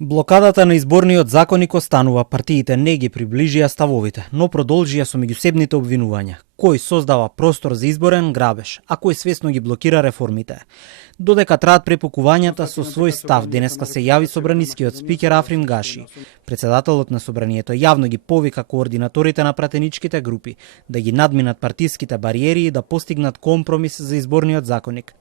Блокадата на изборниот законник останува, партиите не ги приближија ставовите, но продолжија со меѓусебните обвинувања. Кој создава простор за изборен грабеж, а кој свесно ги блокира реформите. Додека траат препукувањата, со свој став денеска се јави собранискиот спикер Африм Гаши. Председателот на собранието јавно ги повика координаторите на пратеничките групи да ги надминат партиските бариери и да постигнат компромис за изборниот законник.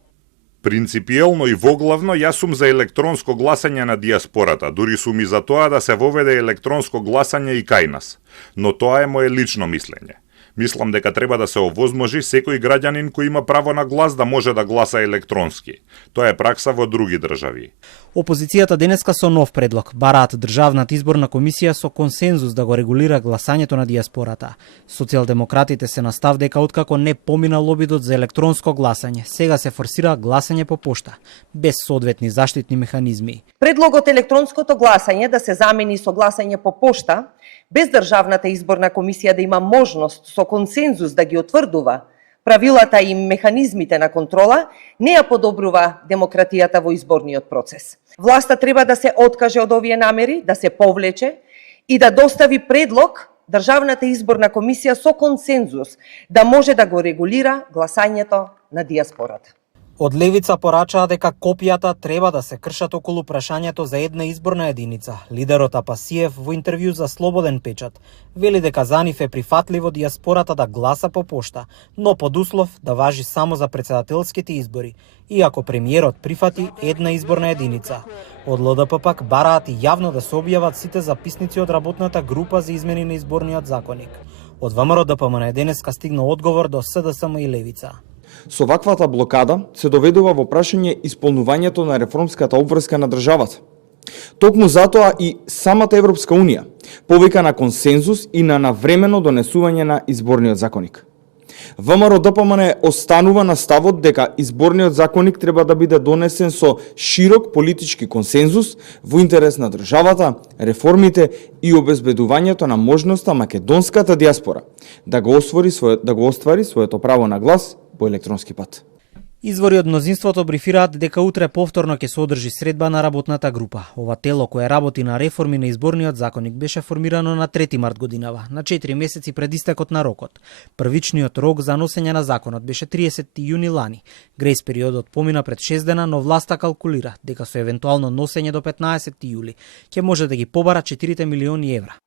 Принципиелно и воглавно јас сум за електронско гласање на диаспората, дури сум и за тоа да се воведе електронско гласање и кај нас. Но тоа е мое лично мислење. Мислам дека треба да се овозможи секој граѓанин кој има право на глас да може да гласа електронски. Тоа е пракса во други држави. Опозицијата денеска со нов предлог бараат Државната изборна комисија со консензус да го регулира гласањето на диаспората. Социјалдемократите се на став дека откако не помина лобидот за електронско гласање, сега се форсира гласање по пошта, без соодветни заштитни механизми. Предлогот електронското гласање да се замени со гласање по пошта, без Државната изборна комисија да има можност со консензус да ги утврдува правилата и механизмите на контрола, не ја подобрува демократијата во изборниот процес. Власта треба да се откаже од овие намери, да се повлече и да достави предлог Државната изборна комисија со консензус да може да го регулира гласањето на диаспората. Од левица порачаа дека копијата треба да се кршат околу прашањето за една изборна единица. Лидерот Апасиев во интервју за Слободен печат вели дека за нив е прифатливо диаспората да гласа по пошта, но под услов да важи само за председателските избори, иако премиерот прифати една изборна единица. Од ЛДП пак бараат и јавно да се објават сите записници од работната група за измени на изборниот законник. Од ВМРО ДПМН денеска стигна одговор до СДСМ и левица. Со ваквата блокада се доведува во прашање исполнувањето на реформската обврска на државата. Токму затоа и самата Европска Унија повика на консензус и на навремено донесување на изборниот законник. ВМРО ДПМН останува на ставот дека изборниот законник треба да биде донесен со широк политички консензус во интерес на државата, реформите и обезбедувањето на можноста македонската диаспора да го оствари своето право на глас по електронски пат. Извори од мнозинството брифираат дека утре повторно ќе се одржи средба на работната група. Ова тело кое работи на реформи на изборниот законник беше формирано на 3 март годинава, на 4 месеци пред истекот на рокот. Првичниот рок за носење на законот беше 30 јуни лани. Грејс периодот помина пред 6 дена, но власта калкулира дека со евентуално носење до 15 јули ќе може да ги побара 4 милиони евра.